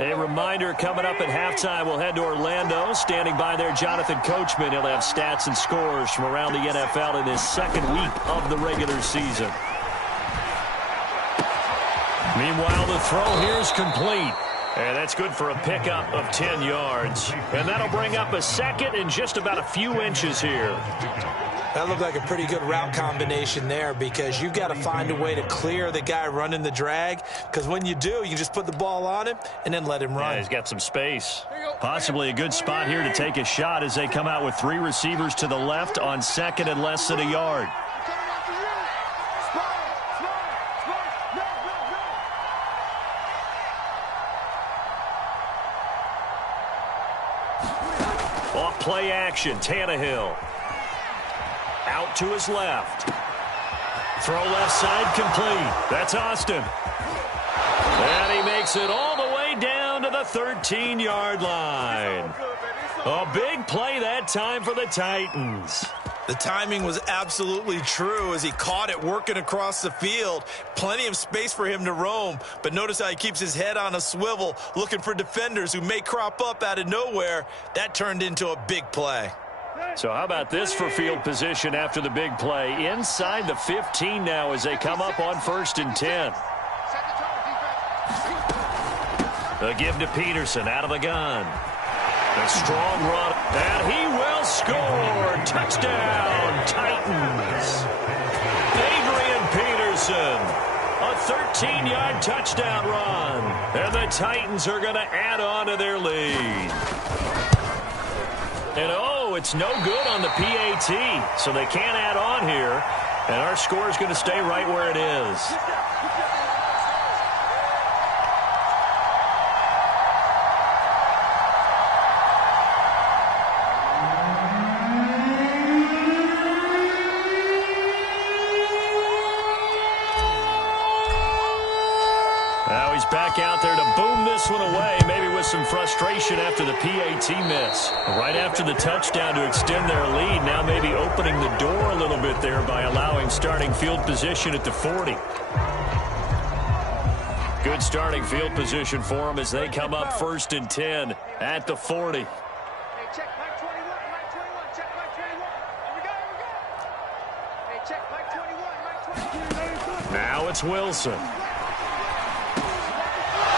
A reminder coming up at halftime, we'll head to Orlando. Standing by there, Jonathan Coachman. He'll have stats and scores from around the NFL in his second week of the regular season. Meanwhile, the throw here is complete. And that's good for a pickup of 10 yards. And that'll bring up a second and just about a few inches here. That looked like a pretty good route combination there because you've got to find a way to clear the guy running the drag, because when you do, you just put the ball on him and then let him run. Yeah, he's got some space. Possibly a good spot here to take a shot as they come out with 3 receivers to the left on second and less than a yard. Off play action, Tannehill. Out to his left. Throw left side complete. That's Austin. And he makes it all the way down to the 13-yard line. A big play that time for the Titans. The timing was absolutely true as he caught it working across the field. Plenty of space for him to roam, but notice how he keeps his head on a swivel looking for defenders who may crop up out of nowhere. That turned into a big play. So how about this for field position after the big play? Inside the 15 now as they come up on 1st and 10. A give to Peterson out of the gun. A strong run, and he will score. Touchdown, Titans. Adrian Peterson, a 13-yard touchdown run. And the Titans are going to add on to their lead. And, oh, it's no good on the PAT, so they can't add on here. And our score is going to stay right where it is. Now he's back out there to boom this one away, maybe with some frustration after the PAT miss. Right after the touchdown to extend their lead, now maybe opening the door a little bit there by allowing starting field position at the 40. Good starting field position for them as they come up 1st and 10 at the 40. Now it's Wilson.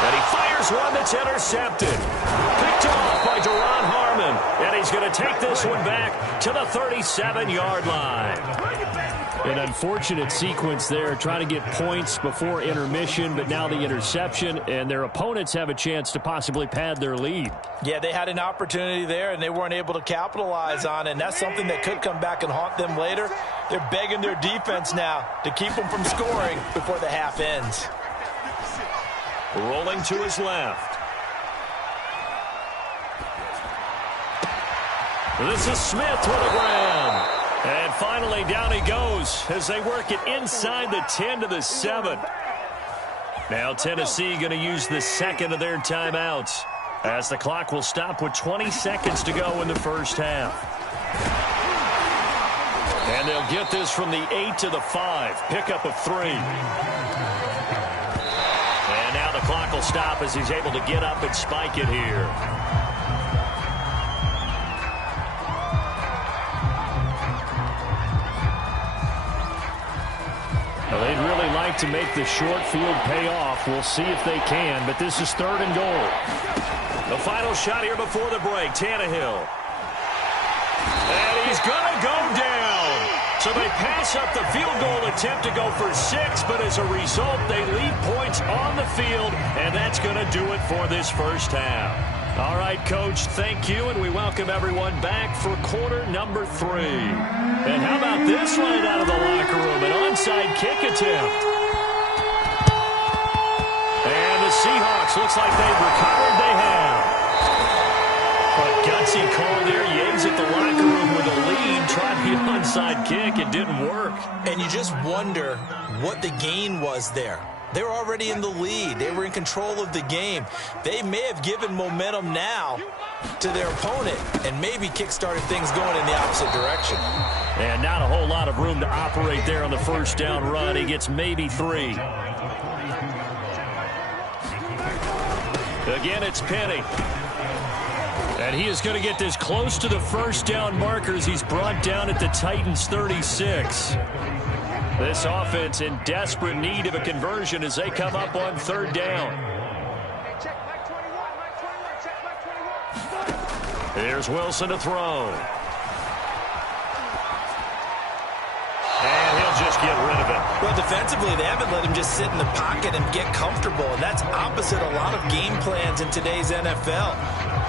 And he fires one that's intercepted. Picked off by Duron Harmon. And he's going to take this one back to the 37-yard line. An unfortunate sequence there, trying to get points before intermission, but now the interception, and their opponents have a chance to possibly pad their lead. Yeah, they had an opportunity there, and they weren't able to capitalize on it, and that's something that could come back and haunt them later. They're begging their defense now to keep them from scoring before the half ends. Rolling to his left. This is Smith with a grab. And finally down he goes as they work it inside the 10 to the 7. Now Tennessee going to use the second of their timeouts as the clock will stop with 20 seconds to go in the first half. And they'll get this from the 8 to the 5. Pickup of 3. And now the clock will stop as he's able to get up and spike it here. Well, they'd really like to make the short field pay off. We'll see if they can, but this is 3rd and goal. The final shot here before the break, Tannehill. And he's going to go down. So they pass up the field goal attempt to go for 6, but as a result, they leave points on the field, and that's going to do it for this first half. All right, Coach, thank you, and we welcome everyone back for quarter number 3. And how about this right out of the locker room, an onside kick attempt. And the Seahawks, looks like they've recovered. They have. But gutsy call there. Yates at the locker room with a lead, tried the onside kick. It didn't work. And you just wonder what the gain was there. They were already in the lead. They were in control of the game. They may have given momentum now to their opponent and maybe kick-started things going in the opposite direction. And not a whole lot of room to operate there on the first down run. He gets maybe 3. Again, it's Penny. And he is going to get this close to the first down markers. He's brought down at the Titans' 36. This offense in desperate need of a conversion as they come up on third down. Here's Wilson to throw. And he'll just get rid of it. Well, defensively, they haven't let him just sit in the pocket and get comfortable. And that's opposite a lot of game plans in today's NFL.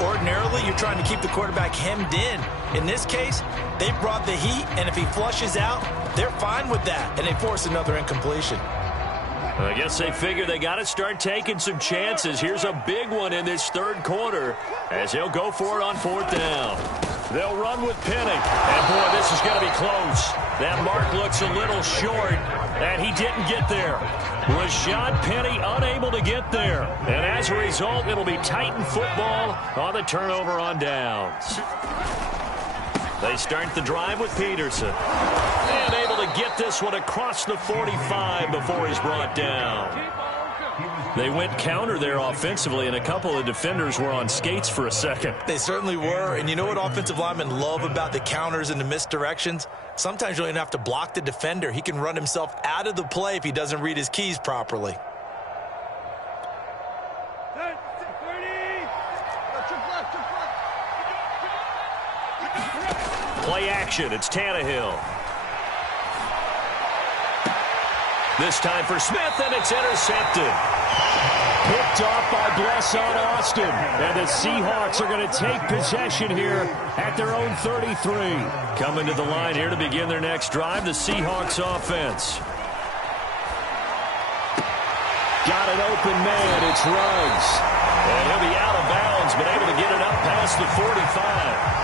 Ordinarily, you're trying to keep the quarterback hemmed in. In this case, they brought the heat, and if he flushes out, they're fine with that, and they force another incompletion. I guess they figure they got to start taking some chances. Here's a big one in this third quarter as he'll go for it on fourth down. They'll run with Penny. And, boy, this is going to be close. That mark looks a little short, and he didn't get there. Rashad Penny unable to get there. And as a result, it'll be Titan football on the turnover on downs. They start the drive with Peterson. And able to get this one across the 45 before he's brought down. They went counter there offensively, and a couple of defenders were on skates for a second. They certainly were. And you know what offensive linemen love about the counters and the misdirections? Sometimes you don't even have to block the defender. He can run himself out of the play if he doesn't read his keys properly. Play action. It's Tannehill. This time for Smith, and it's intercepted. Picked off by Blesson Austin. And the Seahawks are going to take possession here at their own 33. Coming to the line here to begin their next drive, the Seahawks offense. Got an open man. It's Ruggs. And he'll be out of bounds, but able to get it up past the 45.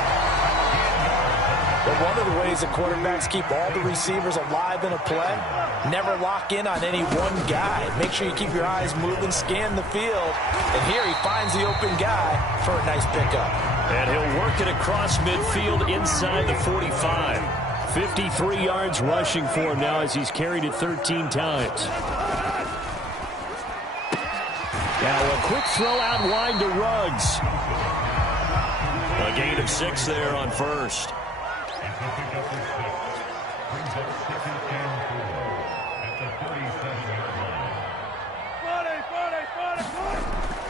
But one of the ways that quarterbacks keep all the receivers alive in a play, never lock in on any one guy. Make sure you keep your eyes moving, scan the field. And here he finds the open guy for a nice pickup. And he'll work it across midfield inside the 45. 53 yards rushing for him now as he's carried it 13 times. Now a quick throw out wide to Ruggs. A gain of 6 there on first.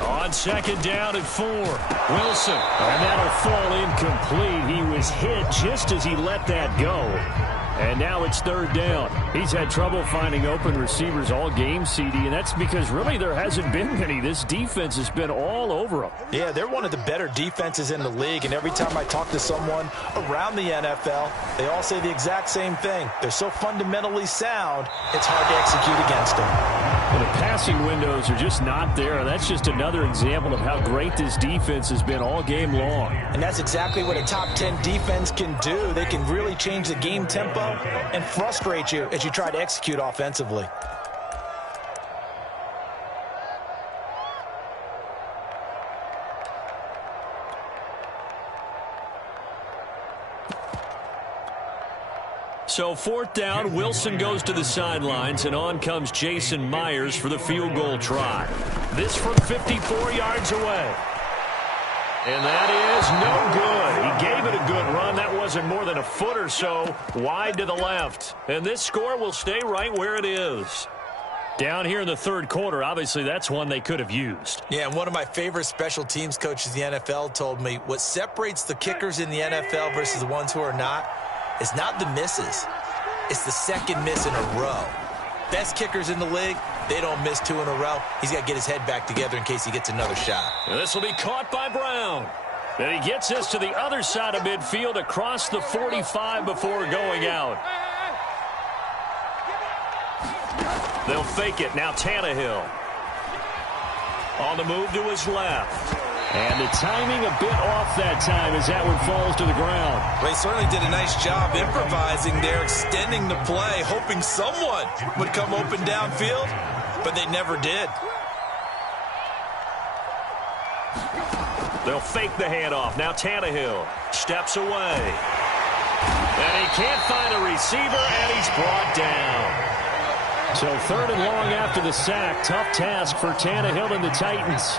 On second down and 4. Wilson. And that'll fall incomplete. He was hit just as he let that go. And now it's third down. He's had trouble finding open receivers all game, CD, and that's because really there hasn't been many. This defense has been all over them. Yeah, they're one of the better defenses in the league, and every time I talk to someone around the NFL, they all say the exact same thing. They're so fundamentally sound, it's hard to execute against them. And the passing windows are just not there. That's just another example of how great this defense has been all game long. And that's exactly what a top 10 defense can do. They can really change the game tempo and frustrate you as you try to execute offensively. So fourth down, Wilson goes to the sidelines, and on comes Jason Myers for the field goal try. This from 54 yards away. And that is no good. He gave it a good run. That wasn't more than a foot or so wide to the left. And this score will stay right where it is. Down here in the third quarter, obviously that's one they could have used. Yeah, and one of my favorite special teams coaches in the NFL told me what separates the kickers in the NFL versus the ones who are not is not the misses. It's the second miss in a row. Best kickers in the league, they don't miss 2 in a row. He's got to get his head back together in case he gets another shot. And this will be caught by Brown. And he gets this to the other side of midfield across the 45 before going out. They'll fake it. Now Tannehill. On the move to his left. And the timing a bit off that time as that one falls to the ground. Well, he certainly did a nice job improvising there, extending the play, hoping someone would come open downfield, but they never did. They'll fake the handoff. Now Tannehill steps away. And he can't find a receiver, and he's brought down. So third and long after the sack. Tough task for Tannehill and the Titans.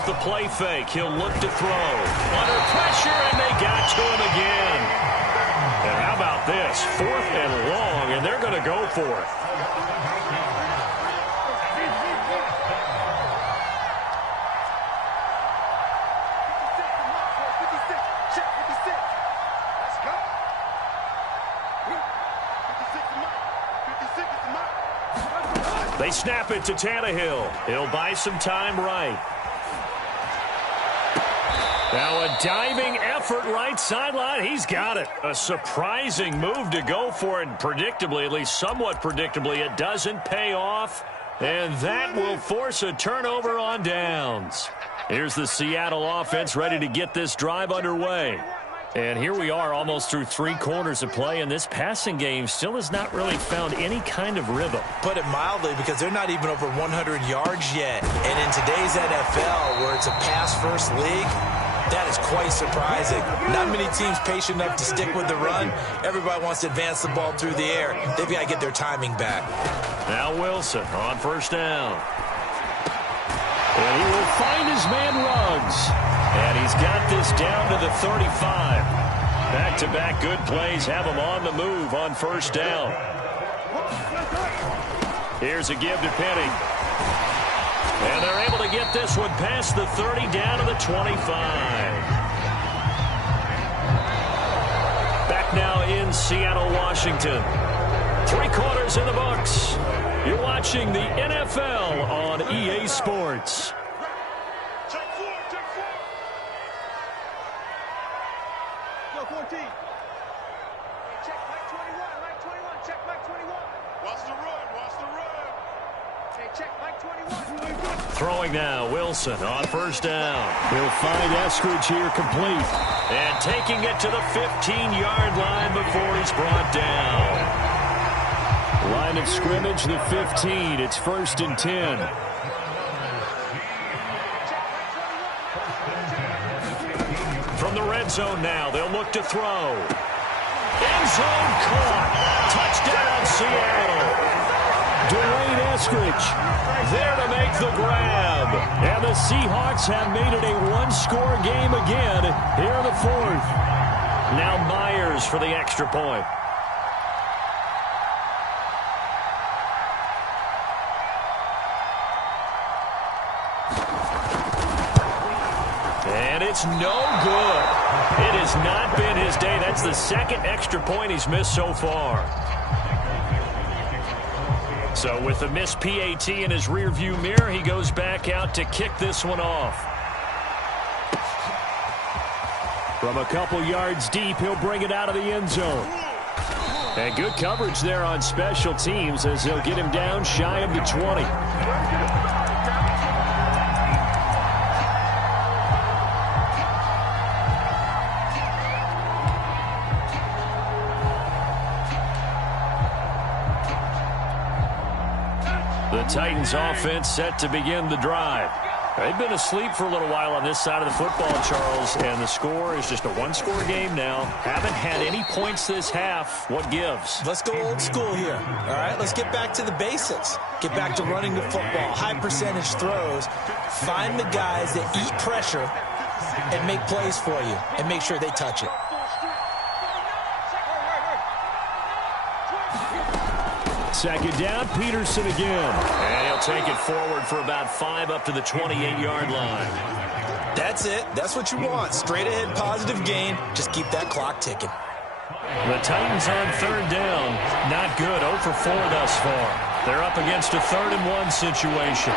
off the play fake. He'll look to throw. Under pressure, and they got to him again. And how about this? 4th and long, and they're going to go for it. They snap it to Tannehill. He'll buy some time right. Now a diving effort right sideline. He's got it. A surprising move to go for it. Predictably, at least somewhat predictably, it doesn't pay off. And that will force a turnover on downs. Here's the Seattle offense ready to get this drive underway. And here we are almost through 3 quarters of play, and this passing game still has not really found any kind of rhythm. Put it mildly, because they're not even over 100 yards yet. And in today's NFL, where it's a pass-first league, that is quite surprising. Not many teams patient enough to stick with the run. Everybody wants to advance the ball through the air. They've got to get their timing back. Now Wilson on first down. And he will find his man Ruggs. And he's got this down to the 35. Back-to-back good plays have him on the move on first down. Here's a give to Penny. And they're able to get this one past the 30 down to the 25. Back now in Seattle, Washington. 3 quarters in the books. You're watching the NFL on EA Sports. Throwing now, Wilson on first down. He'll find Eskridge here complete. And taking it to the 15-yard line before he's brought down. Line of scrimmage, the 15. It's 1st and 10. From the red zone now, they'll look to throw. End zone caught. Touchdown, Seattle. Dwayne Eskridge there to make the grab. And the Seahawks have made it a 1-score game again here in the 4th. Now Myers for the extra point. And it's no good. It has not been his day. That's the 2nd extra point he's missed so far. So with the missed PAT in his rearview mirror, he goes back out to kick this one off. From a couple yards deep, he'll bring it out of the end zone. And good coverage there on special teams as they'll get him down shy of the 20. The Titans offense set to begin the drive. They've been asleep for a little while on this side of the football, Charles, and the score is just a 1-score game now. Haven't had any points this half. What gives? Let's go old school here. All right, let's get back to the basics. Get back to running the football, high percentage throws. Find the guys that eat pressure and make plays for you and make sure they touch it. Second down, Peterson again. And he'll take it forward for about 5 up to the 28-yard line. That's it. That's what you want. Straight ahead positive gain. Just keep that clock ticking. The Titans on 3rd down. Not good. 0 for 4 thus far. They're up against a 3rd and 1 situation.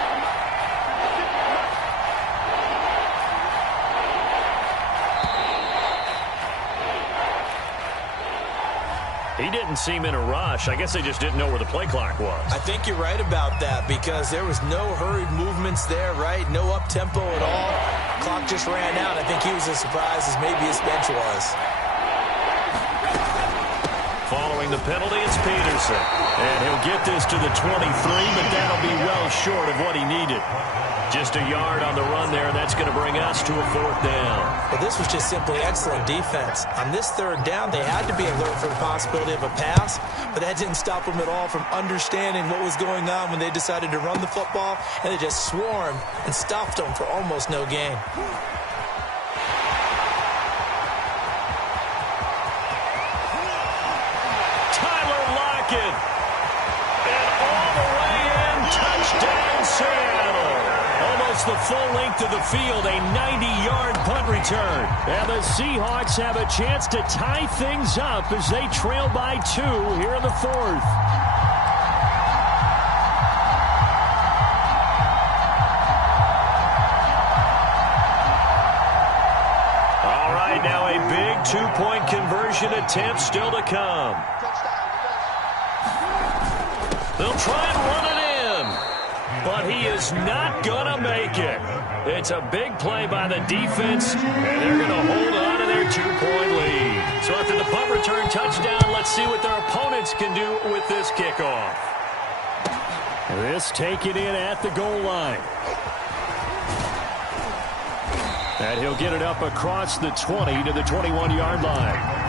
He didn't seem in a rush. I guess they just didn't know where the play clock was. I think you're right about that because there was no hurried movements there, right? No up-tempo at all. Clock just ran out. I think he was as surprised as maybe his bench was. Following Drawing the penalty, it's Peterson. And he'll get this to the 23, but that'll be well short of what he needed. Just a yard on the run there, and that's going to bring us to a 4th down. Well, this was just simply excellent defense. On this 3rd down, they had to be alert for the possibility of a pass, but that didn't stop them at all from understanding what was going on when they decided to run the football, and they just swarmed and stopped them for almost no gain. Tyler Lockett, and all the way in, touchdown Seattle. Almost the full length of the field, a 90-yard punt return. And the Seahawks have a chance to tie things up as they trail by 2 here in the 4th. All right, now a big 2-point conversion attempt still to come. They'll try and run it in, but he is not going to make it. It's a big play by the defense, and they're going to hold on to their 2-point lead. So after the punt return touchdown, let's see what their opponents can do with this kickoff. This taken in at the goal line. And he'll get it up across the 20 to the 21-yard line.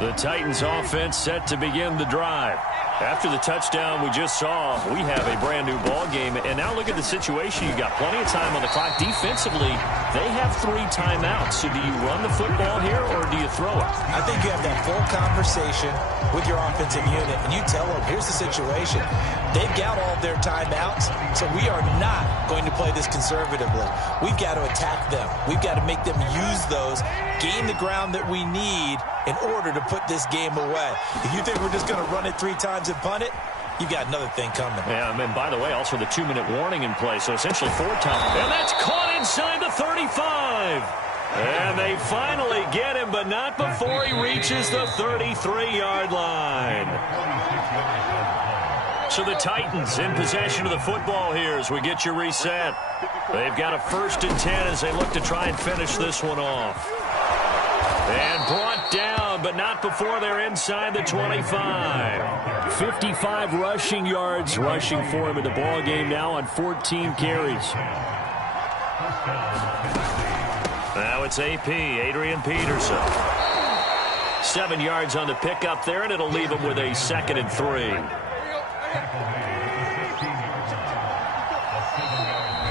The Titans offense set to begin the drive. After the touchdown we just saw, we have a brand new ball game. And now look at the situation. You've got plenty of time on the clock. Defensively, they have 3 timeouts. So do you run the football here or do you throw it? I think you have that full conversation with your offensive unit, and you tell them, here's the situation. They've got all of their timeouts, so we are not going to play this conservatively. We've got to attack them. We've got to make them use those, gain the ground that we need in order to put this game away. If you think we're just going to run it 3 times and punt it, you've got another thing coming. Yeah, and by the way, also the 2-minute warning in play, so essentially 4 times. And that's caught inside the 35. And they finally get him, but not before he reaches the 33-yard line. So the Titans in possession of the football here as we get you reset. They've got a 1st and 10 as they look to try and finish this one off. And brought down, but not before they're inside the 25. 55 rushing yards rushing for him in the ball game now on 14 carries. Now it's AP, Adrian Peterson. 7 yards on the pickup there, and it'll leave him with a 2nd and 3.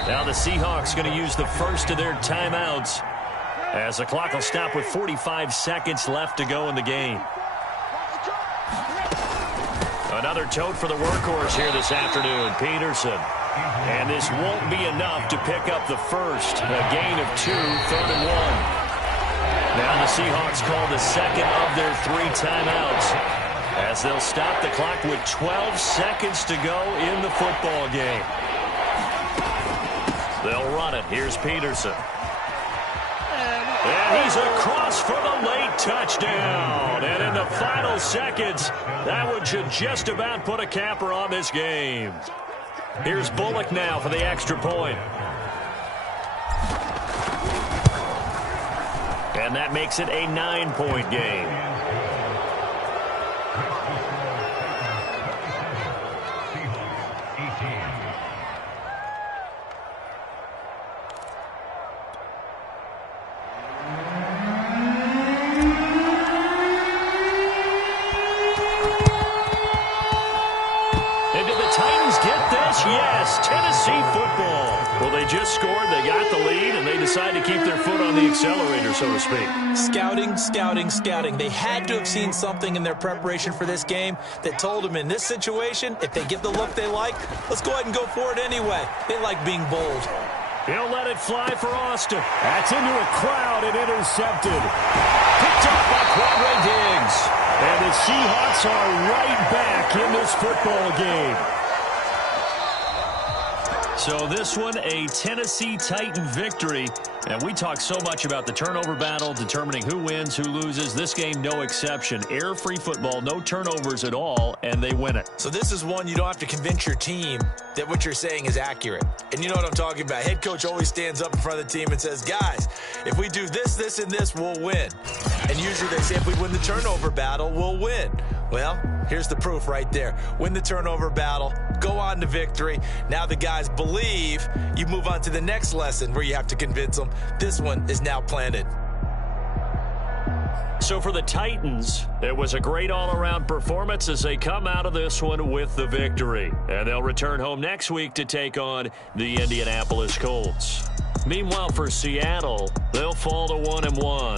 Now the Seahawks going to use the first of their timeouts as the clock will stop with 45 seconds left to go in the game. Another tote for the workhorse here this afternoon, Peterson. And this won't be enough to pick up the first. A gain of 2, 3rd and 1. Now the Seahawks call the second of their 3 timeouts as they'll stop the clock with 12 seconds to go in the football game. They'll run it. Here's Peterson. And he's across for the late touchdown. And in the final seconds, that one should just about put a capper on this game. Here's Bullock now for the extra point. And that makes it a 9-point game. Yes, Tennessee football. Well, they just scored, they got the lead, and they decide to keep their foot on the accelerator, so to speak. Scouting, scouting, scouting. They had to have seen something in their preparation for this game that told them in this situation, if they get the look they like, let's go ahead and go for it anyway. They like being bold. He'll let it fly for Austin. That's into a crowd and intercepted. Picked up by Quadre Diggs. And the Seahawks are right back in this football game. So this one, a Tennessee Titan victory. And we talk so much about the turnover battle, determining who wins, who loses. This game, no exception. Error-free football, no turnovers at all, and they win it. So this is one you don't have to convince your team that what you're saying is accurate. And you know what I'm talking about. Head coach always stands up in front of the team and says, guys, if we do this, this, and this, we'll win. And usually they say if we win the turnover battle, we'll win. Well, here's the proof right there. Win the turnover battle, go on to victory. Now the guys believe. You move on to the next lesson where you have to convince them. This one is now planted. So for the Titans, it was a great all-around performance as they come out of this one with the victory. And they'll return home next week to take on the Indianapolis Colts. Meanwhile, for Seattle, they'll fall to 1-1.